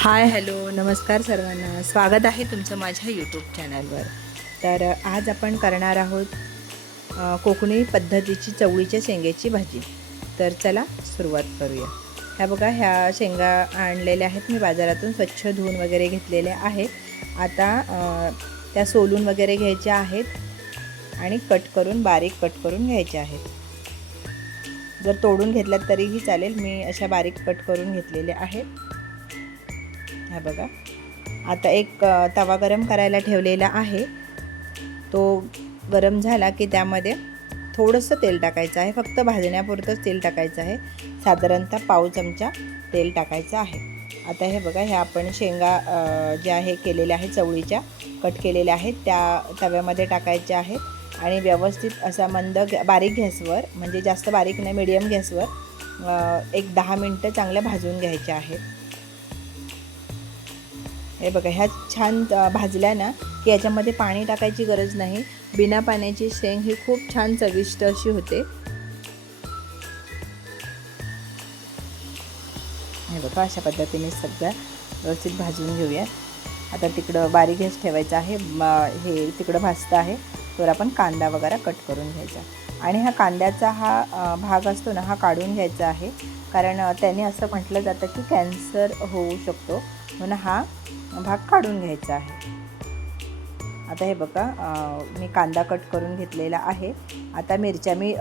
Hi hello नमस्कार सर्वांना, स्वागत आहे तुमचं माझ्या यूट्यूब चॅनलवर। तर आज आपण करणार आहोत कोकणी पद्धतीची चवळीच्या शेंगाची भाजी। तर चला सुरुवात करूया। ह्या बघा, ह्या शेंगा आणलेल्या आहेत मी बाजारातून, स्वच्छ धुवून वगैरे घेतलेल्या आहेत। आता त्या सोलून वगैरे घ्यायच्या आहेत आणि बारीक कट करून घ्यायच्या आहेत। जर तोडून घेतल्यात तरीही चालेल, मी अशा बारीक कट करून घेतलेल्या आहेत। हा बघा, आता एक तवा गरम करायला ठेवलेला आहे। तो गरम झाला की त्यामध्ये थोडंसं तेल टाकायचं आहे, फक्त भाजण्यापुरतंच तेल टाकायचं आहे। साधारणतः पाव चमचा तेल टाकायचं आहे। आता हे बघा, ह्या आपण शेंगा ज्या आहे केलेल्या आहेत, चवळीच्या कट केलेल्या आहेत, त्या तव्यामध्ये टाकायच्या आहेत आणि व्यवस्थित असा बारीक गॅसवर, म्हणजे जास्त बारीक नाही, मीडियम गॅसवर एक 10 मिनटं चांगल्या भाजून घ्यायच्या आहेत। हे बघा, ह्या छान भाजल्या ना की याच्यामध्ये पाणी टाकायची गरज नाही। बिना पाण्याची शेंग ही खूप छान चविष्ट अशी होते। हे बघा, अशा पद्धतीने सगळं व्यवस्थित भाजून घेऊया। आता तिकडं बारीक गॅस ठेवायचा आहे, हे तिकडं भाजतं आहे, तर आपण कांदा वगैरे कट करून घ्यायचा। आणि हा कांद्याचा हा भाग असतो ना, हा काढून घ्यायचा आहे, कारण त्याने असं म्हटलं जातं की कॅन्सर होऊ शकतो, म्हणून हा भाग काढून घ्यायचा आहे। आता हे बघा, मी कांदा कट करून घेतलेला आहे। आता मिरच्या, मी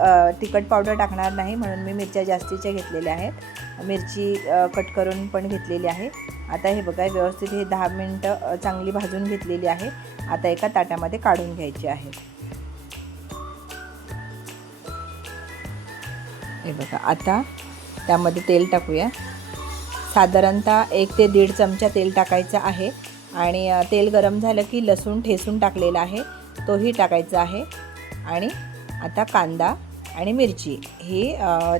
तिखट पावडर टाकणार नाही म्हणून मी मिरच्या जास्तीच्या घेतलेल्या आहेत, मिरची कट करून पण घेतलेली आहे। आता हे बघा, व्यवस्थित हे 10 मिनटं चांगली भाजून घेतलेली आहे। आता एका ताटामध्ये काढून घ्यायची आहे। हे बघा, आता त्यामध्ये तेल टाकूया। साधारणतः 1 ते 1.5 चमचा तेल टाकायचं आहे आणि तेल गरम झालं की लसूण ठेचून टाकलेला आहे तोही टाकायचा आहे। आणि आता कांदा आणि मिरची ही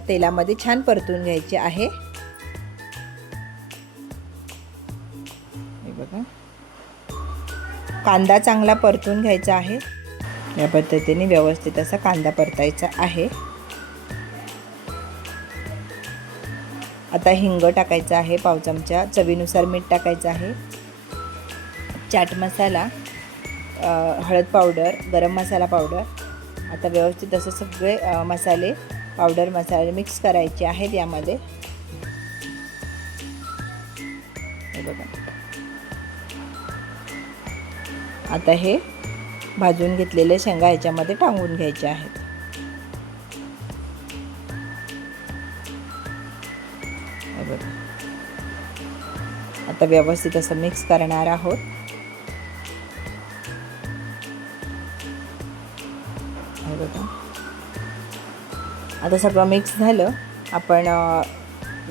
तेलामध्ये छान परतून घ्यायची आहे। हे बघा, कांदा चांगला परतून घ्यायचा आहे। या पद्धतीने व्यवस्थित असा कांदा परतायचा आहे। आता हिंग टाकायचा आहे, पाव चमचा, चवीनुसार मीठ टाकायचं आहे, चाट मसाला, हळद पावडर, गरम मसाला पावडर। आता व्यवस्थित असं सगळे मसाले मिक्स करायचे आहेत यामध्ये। हे बघा, आता हे भाजून घेतलेले शेंगा याच्यामध्ये टाकून घ्यायचे आहेत। हे बघा, आता व्यवस्थित असं मिक्स करणार आहोत। हे बघा, आता सगळं मिक्स झालं, आपण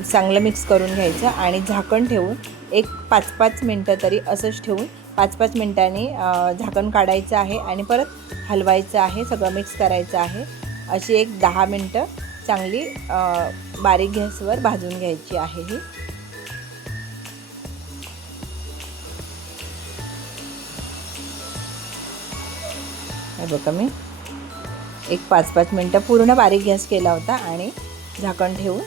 चांगलं मिक्स करून घ्यायचं आणि झाकण ठेवून एक 5-5 मिनटं तरी असंच ठेवून 5-5 मिनटांनी झाकण काढायचं आहे आणि परत हलवायचं आहे, सगळं मिक्स करायचं आहे। अशी एक 10 मिनटं चांगली बारीक गॅसवर भाजून घ्यायची आहे ही। हे बघा, मी एक 5-5 मिनटं पूर्ण बारीक गॅस केला होता आणि झाकण ठेवून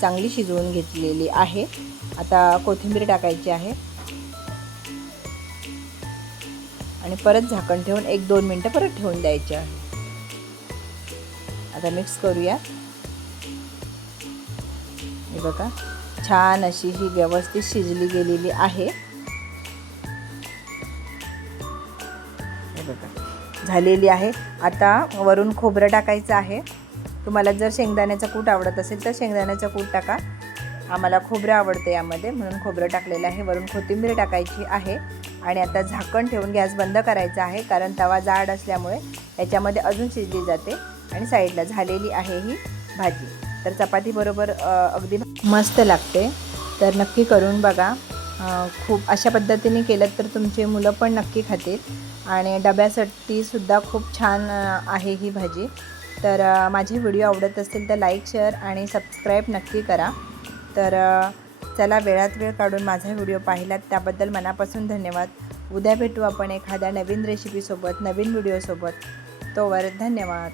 चांगली शिजवून घेतलेली आहे। आता कोथिंबीर टाकायची आहे आणि परत झाकण ठेवून 1-2 मिनटं परत ठेवून द्यायचे आहे। आता मिक्स करूया। हे बघा, छान अशी ही व्यवस्थित शिजली गेलेली आहे। हे बघा, झालेली आहे। आता वरून खोबरं टाकायचं आहे। तुम्हाला जर शेंगदाण्याचं कूट आवडत असेल तर शेंगदाण्याचं कूट टाका, आम्हाला खोबरं आवडते यामध्ये म्हणून खोबरं टाकलेलं आहे। वरून कोथिंबीर टाकायची आहे आणि आता झाकण ठेवून गॅस बंद करायचा आहे, कारण तवा जाड असल्यामुळे याच्यामध्ये अजून शिजली जाते। आणि साईडला झालेली आहे ही भाजी, तर चपाती बरोबर अगदी मस्त लागते, तर नक्की करून बघा। खूप अशा पद्धतीने केलं तर तुमचे मुलं पण नक्की खातील आणि डब्यासाठी सुद्धा खूप छान आहे ही भाजी। तर माझे व्हिडिओ आवडत असतील तर लाईक, शेअर आणि सबस्क्राईब नक्की करा। तर चला, वेळात वेळ काढून माझा व्हिडिओ पाहिलात त्याबद्दल मनापासून धन्यवाद। उद्या भेटू आपण एखाद्या नवीन रेसिपीसोबत, नवीन व्हिडिओसोबत। तोवर धन्यवाद।